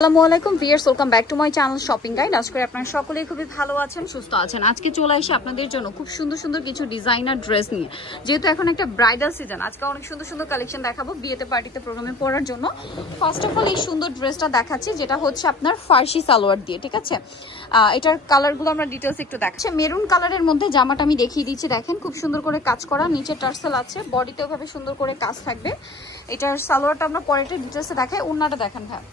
আসসালামু আলাইকুম viewers, welcome back to my channel shopping guide. আজকে আপনারা সকলেই খুবই ভালো আছেন, সুস্থ আছেন। আজকে চলে আসি আপনাদের জন্য খুব সুন্দর সুন্দর কিছু ডিজাইনার ড্রেস নিয়ে। যেহেতু এখন একটা ব্রাইডাল সিজন, আজকে অনেক সুন্দর সুন্দর কালেকশন দেখাবো বিয়েতে, পার্টিতে, প্রোগ্রামে পরার জন্য। ফার্স্ট অফ অল এই সুন্দর ড্রেসটা দেখাচ্ছি, যেটা হচ্ছে আপনার ফার্সি সালোয়ার দিয়ে, ঠিক আছে। এটার কালারগুলো আমরা ডিটেলস একটু দেখাচ্ছি। মেরুন কালারের মধ্যে জামাটা আমি দেখিয়ে দিচ্ছি, দেখেন খুব সুন্দর করে কাজ করা, নিচে টার্সেল আছে, বডিতেও ভাবে সুন্দর করে কাজ থাকবে। এটার সালোয়ারটা আমরা পরেরটা ডিটেলসে দেখাই। ওড়নাটা দেখেন ভাই,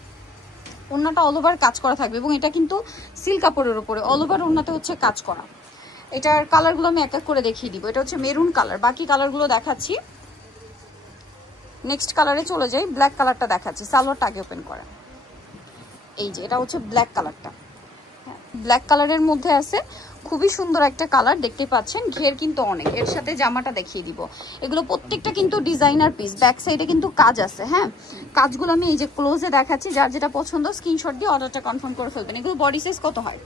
ওড়নাটা অল ওভার কাজ করা থাকবে এবং এটা কিন্তু সিল্ক কাপড়ের উপরে অল ওভার ওড়নাতে হচ্ছে কাজ করা। এটার কালারগুলো আমি এক এক করে দেখিয়ে দিব। এটা হচ্ছে মেরুন কালার, বাকি কালারগুলো দেখাচ্ছি। নেক্সট কালারে চলে যাই, ব্ল্যাক কালারটা দেখাচ্ছি। সালোয়ারটা আগে ওপেন করা, এই যে এটা হচ্ছে ব্ল্যাক কালারটা। ব্ল্যাক কালারের মধ্যে আছে খুবই সুন্দর একটা কালার, দেখতে পাচ্ছেন। ঘের কিন্তু অনেক, এর সাথে জামাটা দেখিয়ে দিব। এগুলো প্রত্যেকটা কিন্তু ডিজাইনার পিস, ব্যাক সাইডে কিন্তু কাজ আছে। হ্যাঁ, কাজগুলো আমি এই যে ক্লোজে দেখাচ্ছি, যার যেটা পছন্দ স্ক্রিনশট দিয়ে অর্ডারটা কনফার্ম করে ফেলবেন। এগুলো বডি সাইজ কত হয়?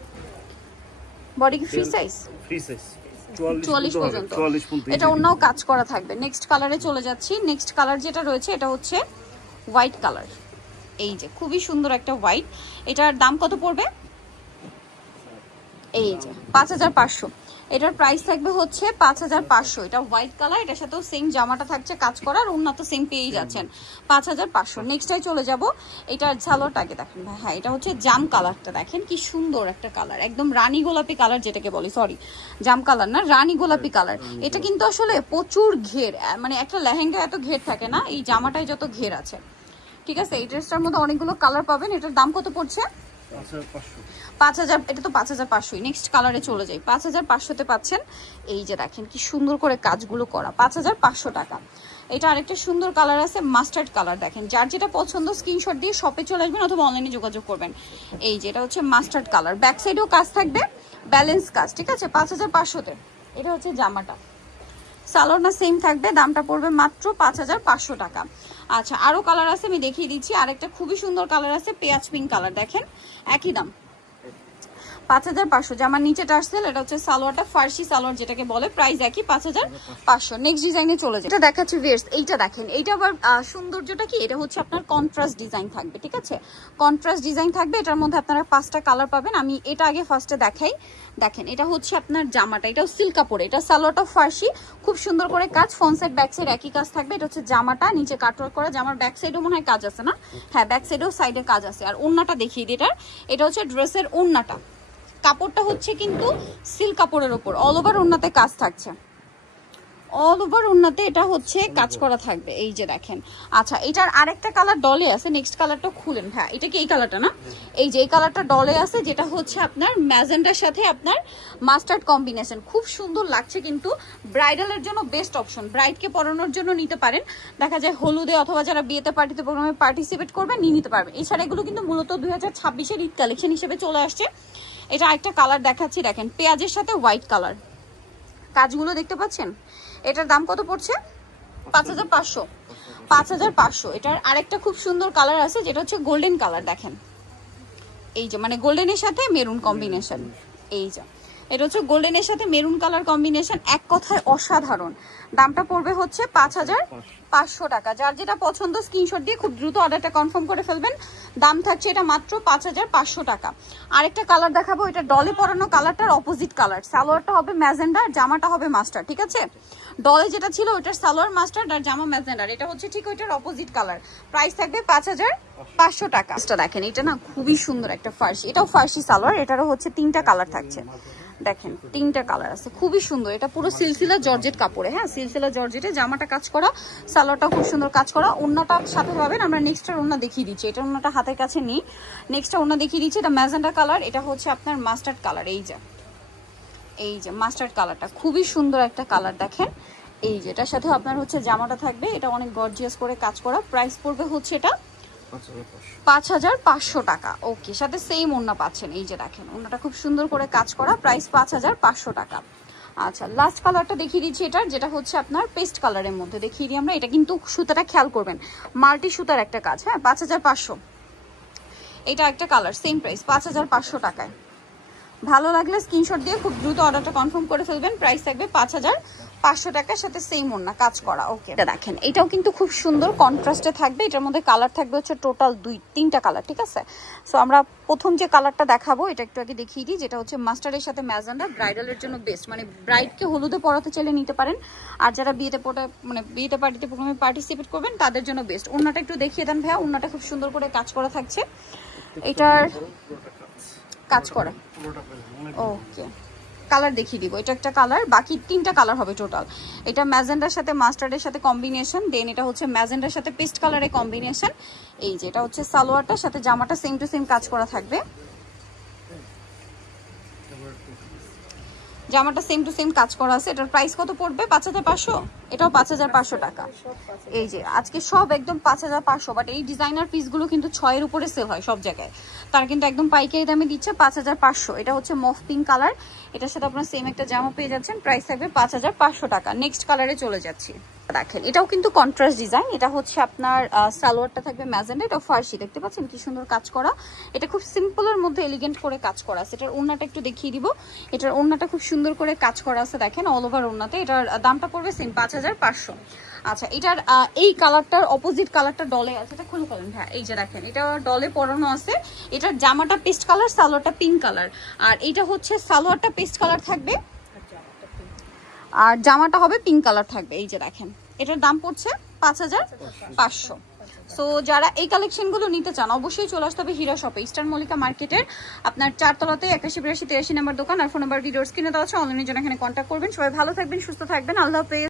বডি কি ফ্রি সাইজ? ফ্রি সাইজ 44 পর্যন্ত। এটা অন্যও কাজ করা থাকবে। নেক্সট কালারে চলে যাচ্ছি। নেক্সট কালার যেটা রয়েছে এটা হচ্ছে হোয়াইট কালার। এই যে খুবই সুন্দর একটা হোয়াইট। এটার দাম কত পড়বে? এই যে 5500। এটার প্রাইস থাকবে হচ্ছে 5500। এটা হোয়াইট কালার, এটার সাথেও সেম জামাটা থাকছে কাজ করার, ওড়না তো সেম পেয়েই যাচ্ছেন। 5500। নেক্সটটাই চলে যাব। এটার সালোয়ারটাকে দেখেন ভাই। হ্যাঁ, এটা হচ্ছে জাম কালারটা, দেখেন কি সুন্দর একটা কালার, একদম রানী গোলাপি কালার যেটাকে বলি, সরি জাম কালার না, রানী গোলাপি কালার। এটা কিন্তু আসলে প্রচুর ঘের, মানে একটা লেহেঙ্গা এত ঘের থাকে না, এই জামাটায় যত ঘের আছে, ঠিক আছে। এই ড্রেসটার মধ্যে অনেকগুলো কালার পাবেন। এটার দাম কত পড়ছে? 5000। এটা তো 5500। নেক্সট কালারে চলে যাই। 5500-তে পাচ্ছেন। এই যে দেখেন কি সুন্দর করে কাজগুলো করা, 5500 টাকা। এটা আরেকটা সুন্দর কালার আছে, মাস্টার্ড কালার। দেখেন যার যেটা পছন্দ স্ক্রিনশট দিয়ে শপে চলে আসবেন অথবা অনলাইনে যোগাযোগ করবেন। এই যে এটা হচ্ছে মাস্টার্ড কালার, ব্যাক সাইডেও কাজ থাকবে, ব্যালেন্স কাজ, ঠিক আছে। 5500-তে এটা হচ্ছে জামাটা। সালোয়ারটা সেম থাকবে, দামটা পড়বে মাত্র 5500 টাকা। আচ্ছা, আরো কালার আছে, আমি দেখিয়ে দিচ্ছি। আরেকটা খুবই সুন্দর কালার আছে, পেঁয়াজ পিঙ্ক কালার, দেখেন একই দাম 5500। জামার নিচে টার্সেল, এটা হচ্ছে সালোয়ারটা, ফার্সি সালোয়ার যেটাকে বলে, প্রাইস একই 5500। নেক্সট ডিজাইনে চলে যায়। এটা দেখাচ্ছি ভিউয়ার্স, এইটা দেখেন। এইটা আবার সৌন্দর্যটা কি, এটা হচ্ছে আপনার কন্ট্রাস্ট ডিজাইন থাকবে, ঠিক আছে। কন্ট্রাস্ট ডিজাইন থাকবে, এটার মধ্যে আপনারা 5টা কালার পাবেন। আমি এটা আগে ফার্স্টে দেখাই। দেখেন এটা হচ্ছে আপনার জামাটা, এটাও সিল্ক কাপড়ে, এটা সালোয়ারটা ফার্সি, খুব সুন্দর করে কাজ, ফ্রন্ট সাইড ব্যাক সাইড একই কাজ থাকবে। এটা হচ্ছে জামাটা, নিচে কাটওয়ার্ক করা। জামার ব্যাক সাইডেও মনে হয় কাজ আছে না? হ্যাঁ, ব্যাক সাইডেও সাইডে কাজ আছে। আর ওড়নাটা দেখিয়ে দিই, এটা হচ্ছে ড্রেসের ওড়নাটা। কাপড়টা হচ্ছে কিন্তু সিল্ক কাপড়ের উপর অল ওভার ওড়নাতে কাজ থাকছে, অল ওভার ওড়নাতে এটা হচ্ছে কাজ করা থাকবে। এই যে দেখেন। আচ্ছা, এটার আরেকটা কালার ডলে আছে, নেক্সট কালারটা খুলেন ভাই। এটা কি এই কালারটা না? এই যে এই কালারটা ডলে আছে, যেটা হচ্ছে আপনার ম্যাজেন্ডার সাথে আপনার মাস্টার্ড কম্বিনেশন, খুব সুন্দর লাগছে। কিন্তু ব্রাইডালের জন্য বেস্ট অপশন, ব্রাইডকে পরানোর জন্য নিতে পারেন। দেখা যায় হলুদে অথবা যারা বিয়েতে, পার্টিতে, প্রোগ্রামে পার্টিসিপেট করবেন নিয়ে নিতে পারবেন। এছাড়া এগুলো কিন্তু মূলত 2026-এর ঈদ কালেকশন হিসেবে চলে আসছে। এটা আরেকটা কালার দেখাচ্ছি, দেখেন পেঁয়াজের সাথে হোয়াইট কালার, কাজগুলো দেখতে পাচ্ছেন। এটার দাম কত পড়ছে? 5500। 5500। এটার আরেকটা খুব সুন্দর কালার আছে, যেটা হচ্ছে গোল্ডেন কালার, দেখেন এই যে, মানে গোল্ডেনের সাথে মেরুন কম্বিনেশন। এই যে এটা হচ্ছে গোল্ডেনের সাথে মেরুন কালার কম্বিনেশন, এক কথায় অসাধারণ। দামটা পড়বে হচ্ছে 5500 টাকা। যার যেটা পছন্দ স্ক্রিনশট দিয়ে খুব দ্রুত অর্ডারটা কনফার্ম করে ফেলবেন। দাম থাকছে এটা মাত্র 5500 টাকা। আরেকটা কালার দেখাবো, এটা ডলে পরানো কালারটার অপোজিট কালার। সালোয়ারটা হবে ম্যাজেন্ডার, জামাটা হবে মাস্টার, ঠিক আছে। ডলে যেটা ছিল ওইটার সালোয়ার মাস্টার্ড আর জামা ম্যাজেন্ডার, এটা হচ্ছে ঠিক ওইটার অপোজিট কালার। প্রাইস থাকবে 5500 টাকা। এটা দেখেন, এটা না খুবই সুন্দর একটা ফার্সি, এটাও ফার্সি সালোয়ার। এটারও হচ্ছে 3টা কালার থাকছে, দেখেন 3টা কালার আছে, খুবই সুন্দর। এটা পুরো সিলসিলা জর্জেট কাপড়ে, হ্যাঁ সিলসিলা জর্জেটে জামাটা কাজ করা, সালোয়ারটাও খুব সুন্দর কাজ করা। ওড়নাটা সাথে পাবেন। আমরা নেক্সটটা ওড়না দেখিয়ে দিচ্ছি, এটা ওড়নাটা হাতের কাছে নেই। নেক্সটটা ওড়না দেখিয়ে দিচ্ছি, এটা ম্যাজেন্ডা কালার, এটা হচ্ছে আপনার মাস্টার্ড কালার। এই যে মাস্টার্ড কালারটা খুবই সুন্দর একটা কালার, দেখেন। এই যে এটার সাথে আপনার হচ্ছে জামাটা থাকবে, এটা অনেক গর্জিয়াস করে কাজ করা। প্রাইস পড়বে হচ্ছে এটা 5500 টাকা। ওকে, সাথে সেম ওড়না পাচ্ছেন। এই যে দেখেন ওড়নাটা খুব সুন্দর করে কাজ করা, প্রাইস 5500 টাকা। আচ্ছা, লাস্ট কালারটা দেখিয়ে দিচ্ছি, এটার যেটা হচ্ছে আপনার পেস্ট কালারের মধ্যে দেখিয়ে দিই আমরা। এটা কিন্তু সুতাটা খেয়াল করবেন, মাল্টি সুতার একটা কাজ, হ্যাঁ 5500। এটা একটা কালার, সেম প্রাইস 5500 টাকায়। ভালো লাগলে স্ক্রিনশট দিয়ে খুব দ্রুত অর্ডারটা কনফার্ম করে ফেলবেন। প্রাইস থাকবে 5500 টাকার সাথে সেম ওড়না কাজ করা। ওকে, এটা দেখেন, এটাও কিন্তু খুব সুন্দর কন্ট্রাস্টে থাকবে। এটার মধ্যে কালার থাকবে হচ্ছে টোটাল 2-3টা কালার, ঠিক আছে? সো আমরা প্রথম যে কালারটা দেখাবো এটা একটু আগে দেখিয়ে দিই, যেটা হচ্ছে মাস্টার্ডের সাথে ম্যাজেন্ডা। ব্রাইডালের জন্য বেস্ট, মানে ব্রাইডকে হলুদে পরাতে চাইলে নিতে পারেন, আর যারা বিয়েতে পার্টিতে প্রোগ্রামে পার্টিসিপেট করবেন তাদের জন্য বেস্ট। ওড়নাটা একটু দেখিয়ে দেন ভাইয়া। ওড়নাটা খুব সুন্দর করে কাজ করা থাকছে, এটার কাজ করা। ওকে, কালার দেখিয়ে দিব। এটা একটা কালার, বাকি 3টা কালার হবে টোটাল। এটা ম্যাজেন্ডার সাথে মাস্টার্ডের সাথে কম্বিনেশন, দেন এটা হচ্ছে ম্যাজেন্ডার সাথে পেস্ট কালারের কম্বিনেশন। এই যে এটা হচ্ছে সালোয়ারটার সাথে জামাটা সেম টু সেম কাজ করা থাকবে। জামাটা সেম টু সেম কাজ করা আছে। এটার প্রাইস কত পড়বে? 5500। এটাও 5500 টাকা। এই যে আজকে সব একদম 5500, বাট এই ডিজাইনার পিসগুলো কিন্তু 6 এর উপরে সেল হয় সব জায়গায়, তার কিন্তু একদম পাইকারি দামে দিচ্ছে 5500। এটা হচ্ছে মফ পিঙ্ক কালার, এটার সাথে আপনারা সেম একটা জামা পেয়ে যাচ্ছেন। প্রাইস থাকবে 5500 টাকা। নেক্সট কালারে চলে যাচ্ছি। দেখেন, এটাও কিন্তু কন্ট্রাস্ট ডিজাইন। এটা হচ্ছে আপনার সালোয়ারটা থাকবে ম্যাজেন্ডা, এটা ফার্সি, দেখতে পাচ্ছেন কি সুন্দর কাজ করা। এটা খুব সিম্পলের মধ্যে এলিগেন্ট করে কাজ করা আছে। এটার ওড়নাটা একটু দেখিয়ে দিব। এটার ওড়নাটা খুব সুন্দর করে কাজ করা আছে, দেখেন অল ওভার ওড়নাতে। এটার দামটা পড়বে সেম 5500। আচ্ছা, এটার এই কালারটার অপোজিট কালারটা ডলে আছে, এটা খুলে ফেলেন হ্যাঁ। এই যে দেখেন, এটা ডলে পরানো আছে। এটার জামাটা পেস্ট কালার, সালোয়ারটা পিঙ্ক কালার। আর এটা হচ্ছে সালোয়ারটা পেস্ট কালার থাকবে আর জামাটা হবে পিঙ্ক কালার থাকবে। এই যে দেখেন, এটার দাম পড়ছে 5500। সো যারা এই কালেকশনগুলো নিতে চান অবশ্যই চলে আসতে হবে হীরা শপে, ইস্টার্ন মল্লিকা মার্কেটের আপনার 4 তলাতে 818283 নম্বর দোকান। আর ফোন নাম্বার ভিডিওর স্ক্রিনে দেওয়া আছে, অনলাইনের জন্য এখানে কন্ট্যাক্ট করবেন। সবাই ভালো থাকবেন, সুস্থ থাকবেন, আল্লাহ হাফেজ।